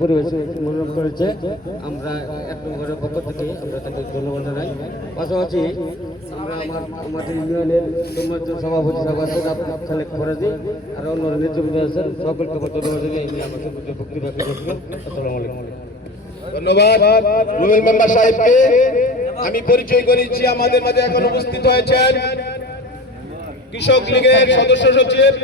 পরিবেশ মনোরম করেছে। আমরা এক নম্বরের পক্ষ থেকে আমরা তাকে ধন্যবাদ জানাই। পাশাপাশি আমরা আমাদের ইউনিয়নের সম্মানিত সভাপতি সাহেব আছেন খালেক ফরাজি আর অন্য নেতৃবৃন্দ আছেন, সকলকে ধন্যবাদ জানিয়ে আমাদের বক্তব্য রাখি। আসসালামু আলাইকুম। ধন্যবাদ রুবেল মেম্বার সাহেবকে। আমি পরিচয় করেছি, আমাদের মাঝে এখন উপস্থিত হয়েছেন কৃষক লীগের সদস্য সচিব,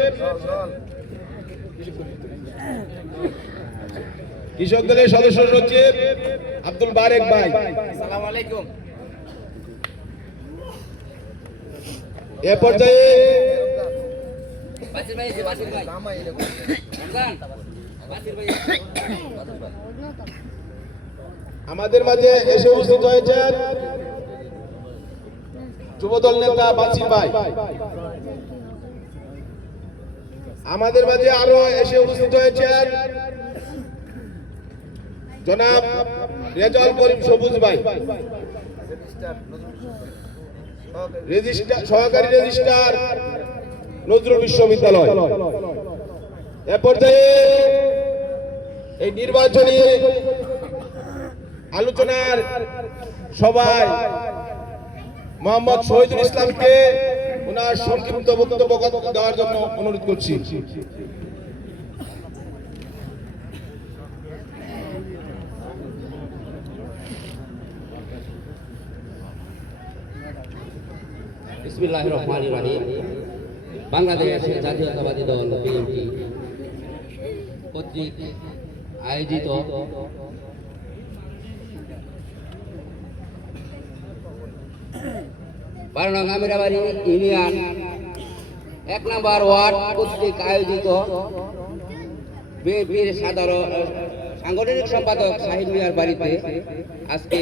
কৃষক দলের সদস্য সচিব আব্দুল বারেক ভাই। আসসালামু আলাইকুম। এ পর্যায়ে আমাদের মাঝে এসে উপস্থিত হয়েছেন যুবদল নেতা বাসির ভাই। আমাদের মাঝে আরো এসে উপস্থিত হয়েছেন জনাব রেজাউল করিম সবুজ ভাই, সহকারী রেজিস্ট্রার নজরুল বিশ্ববিদ্যালয়। এ পর্যায়ে এই নির্বাচনী আলোচনার সভায় মোহাম্মদ শহীদুল ইসলামকে ওনার সংক্ষিপ্ত বক্তব্য দেওয়ার জন্য অনুরোধ করছি। বিসমিল্লাহির রহমানির রহিম। বাংলাদেশ জাতীয়তাবাদী দল বিএনপি কর্তৃক আয়োজিত বারনং আমিরাবাড়ি ইউনিয়ন ১ নম্বর ওয়ার্ড কর্তৃক আয়োজিত বিএনপির সাংগঠনিক সম্পাদক শাহিন মিয়ার বাড়িতে আজকে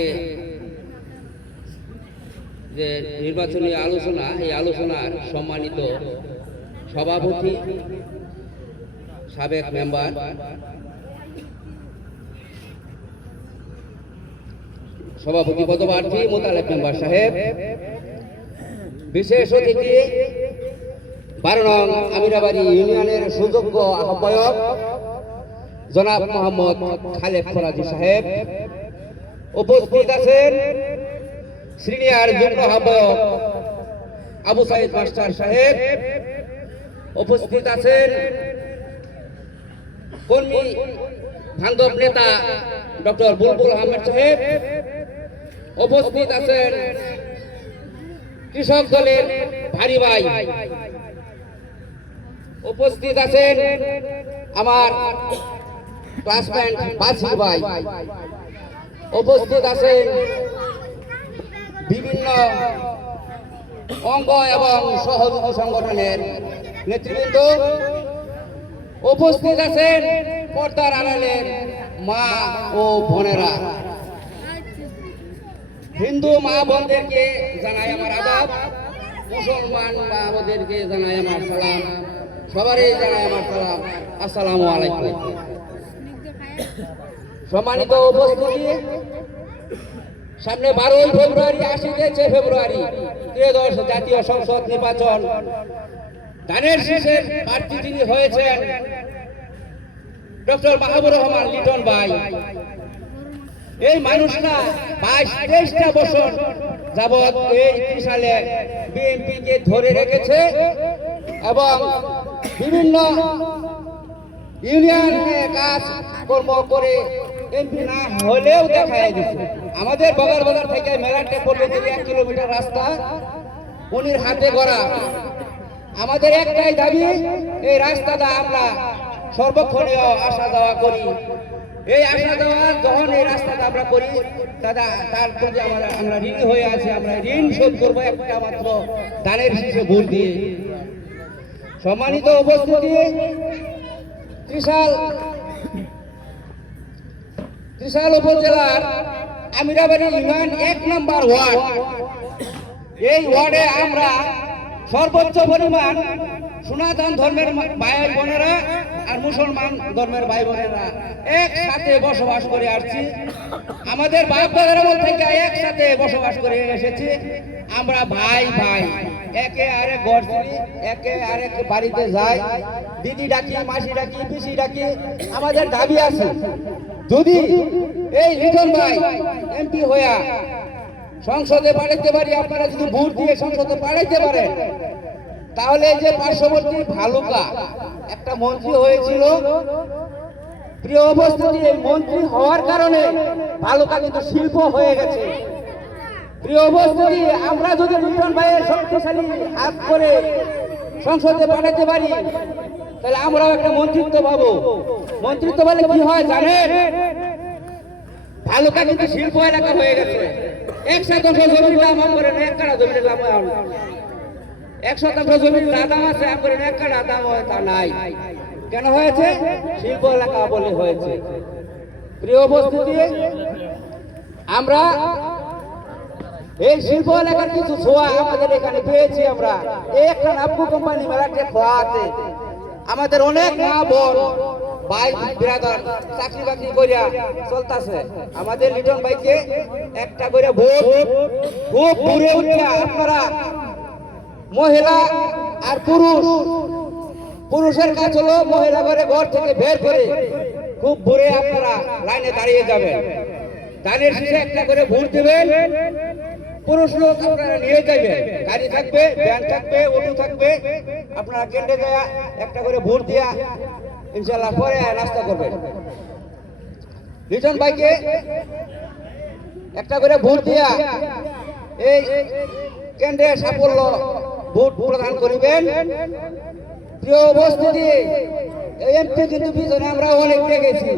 যে নির্বাচনী আলোচনা, এই আলোচনার সম্মানিত সভাপতি, সাবেক মেম্বার, সভাপতি পদপ্রার্থী মোতালেব মেম্বার সাহেব, বিশেষ অতিথি ১২ নং আমিরাবাড়ি ইউনিয়নের সুযোগ্য আহ্বায়ক জনাব মোহাম্মদ খালেক ফরাজি সাহেব, উপস্থিত আছেন সিনিয়র যুগ্ম আহ্বায়ক আবু সাইদ মাস্টার সাহেব, উপস্থিত আছেন কর্মী বান্ধব নেতা ডক্টর বুলবুল আহমেদ সাহেব, উপস্থিত আছেন কৃষক দলের ভারী ভাই, উপস্থিত আছেন আমার ক্লাসমেট বাসির ভাই, উপস্থিত আছেন বিভিন্ন অঙ্গ এবং সহযোগী সংগঠনের নেতৃবৃন্দ, উপস্থিত আছেন পর্দার আড়ালের মা ও বোনেরা। হিন্দু মা বোনদেরকে জানাই আমার আদাব, মুসলমান মা বোনদেরকে জানাই আমার সালাম, সবারই জানাই আমার সালাম। আসসালামু আলাইকুম। সম্মানিত উপস্থিতি, সামনে 12ই ফেব্রুয়ারি, আসছে ফেব্রুয়ারি ত্রয়োদশ জাতীয় সংসদ নির্বাচন। ধানের শীষের প্রার্থী যিনি হয়েছেন ডক্টর মাহবুবুর রহমান লিটন ভাই, এই মানুষটা 22-23টা বছর যাবৎ এই ত্রিশালে বিএনপিকে ধরে রেখেছে এবং বিভিন্ন ইউনিয়নে কাজ কর্ম করে এমপি না হলেও দেখা দিচ্ছে। আমাদের বগার বাজার থেকে মেলাটে পড়লে 1 কিলোমিটার রাস্তা উনির হাতে গড়া। আমাদের একটাই দাবি, এই রাস্তাটা আমরা সর্বক্ষণীয় আসা যাওয়া করি। এই আসা যাওয়া যখন এই রাস্তাটা আমরা করি, তার প্রতি আমরা ঋণী হয়ে আছি। আমরা ঋণ শোধ করবো একটা মাত্র ধানের শীষে ভোট দিয়ে। সম্মানিত উপস্থিতি, ত্রিশাল উপজেলার আমিরাবাড়ি ইউনিয়ন 1 নম্বর ওয়ার্ড, এই ওয়ার্ডে আমরা সর্বোচ্চ পরিমাণ সনাতন ধর্মের ভাই বোনেরা আর মুসলমান ধর্মের ভাই বোনেরা একসাথে বসবাস করে আসছি। আমাদের বাপ দাদার আমল থেকে একসাথে বসবাস করে এসেছি। আমরা ভাই ভাই, একে আরেক ঘর চিনি, একে আরেক বাড়িতে যাই, দিদি ডাকি, মাসি ডাকি, পিসি ডাকি। আমাদের দাবি আছে যদি এই লিটন ভাই এমপি হইয়া সংসদে পাঠাইতে পারি, আপনারা যদি ভোট দিয়ে সংসদে পাঠাইতে পারেন, তাহলে এই যে পার্শ্ববর্তী ভালুকা একটা মন্ত্রী হয়েছিল, প্রিয় উপস্থিতি, এই মন্ত্রী হওয়ার কারণে ভালুকা কিন্তু শিল্প হয়ে গেছে। প্রিয় উপস্থিতি, আমরা যদি লিটন ভাইয়ের শক্তিশালী হাত করে সংসদে পাঠাতে পারি, তাহলে আমরাও একটা মন্ত্রিত্ব পাবো। মন্ত্রিত্ব বলে কি হয় জানেন? ভালুকা কিন্তু শিল্প এলাকা হয়ে গেছে। 1% জমির দাম করে না, 1 কাঠা জমির দাম 1% জমির দাম আছে, করে 1 কাঠা দাম হয় তা নাই। কেন হয়েছে? শিল্প এলাকা বলে হয়েছে। প্রিয় উপস্থিতি, আমরা এই শিল্প এলাকার কিছু ছোঁয়া আমাদের এখানে পেয়েছি। আমরা এই একটা নাপকো কোম্পানি মেলাটে খোয়াতে আমাদের অনেক মা বোন ভাই বিরাদার চাকরি বাকরি করিয়া চলতেছে। আমাদের লিটন ভাইকে একটা করে ভোট খুব দূরে উঠে আপনারা মহিলা আর পুরুষের কাজ হলো মহিলা ঘর থেকে বের করে খুব ভোরে আপনারা লাইনে দাঁড়িয়ে যাবেন। দাঁড়িয়ে শেষে একটা করে ভোট দেবেন। পুরুষ লোক আপনারা নিয়ে যাবেন, গাড়ি থাকবে, ভ্যান থাকবে, অটো থাকবে, আপনারা কেন্দ্রে যায় একটা করে ভোট দিয়া ইনশাল্লাহ পরে নাস্তা করবেন। লিটন ভাইকে একটা করে ভোট দিয়া এই কেন্দ্রে সাফল্য ভোট প্রদান করিবেন। প্রিয় উপস্থিতি, এই এমপি কিন্তু পিছনে আমরা অনেক দেখেছি।